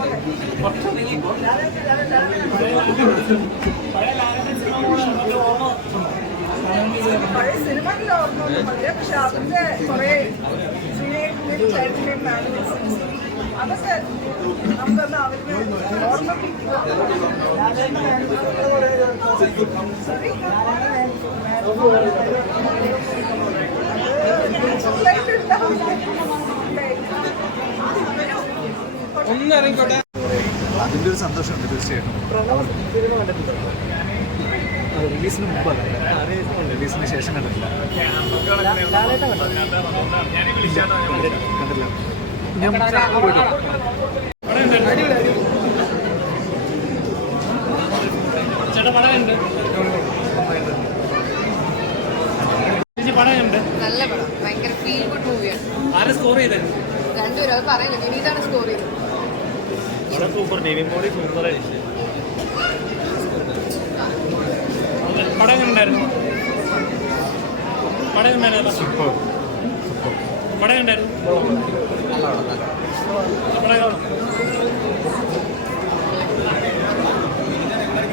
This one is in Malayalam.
ഫുഡ് കഴിക്കാൻ പഴയ സിനിമകളിൽ ഓർമ്മ പക്ഷെ അതിന്റെ കുറെ അതൊക്കെ നമുക്കൊന്ന് അവർക്ക് ഓർമ്മിപ്പിക്കുക അതിന്റെ ഒരു സന്തോഷമുണ്ട് തീർച്ചയായിട്ടും. റിലീസിന് റിലീസിന് ശേഷം കണ്ടിട്ടില്ല. കണ്ടില്ല ഞാൻ ചേട്ടാ നല്ല പടം. ഭയങ്കര ഫീൽ ഗുഡ് മൂവിയാണ് ആരെ സ്കോർ ചെയ്തത് രണ്ടുപേരും അത് പറയുന്നത് വിനീതാണ് സ്കോർ ചെയ്തത്. സൂപ്പർ നിവിൻ മോഡി സൂപ്പർ പടം ഉണ്ടായിരുന്നു പടം ഉണ്ടായിരുന്നു പടം ഉണ്ടായിരുന്നു പടം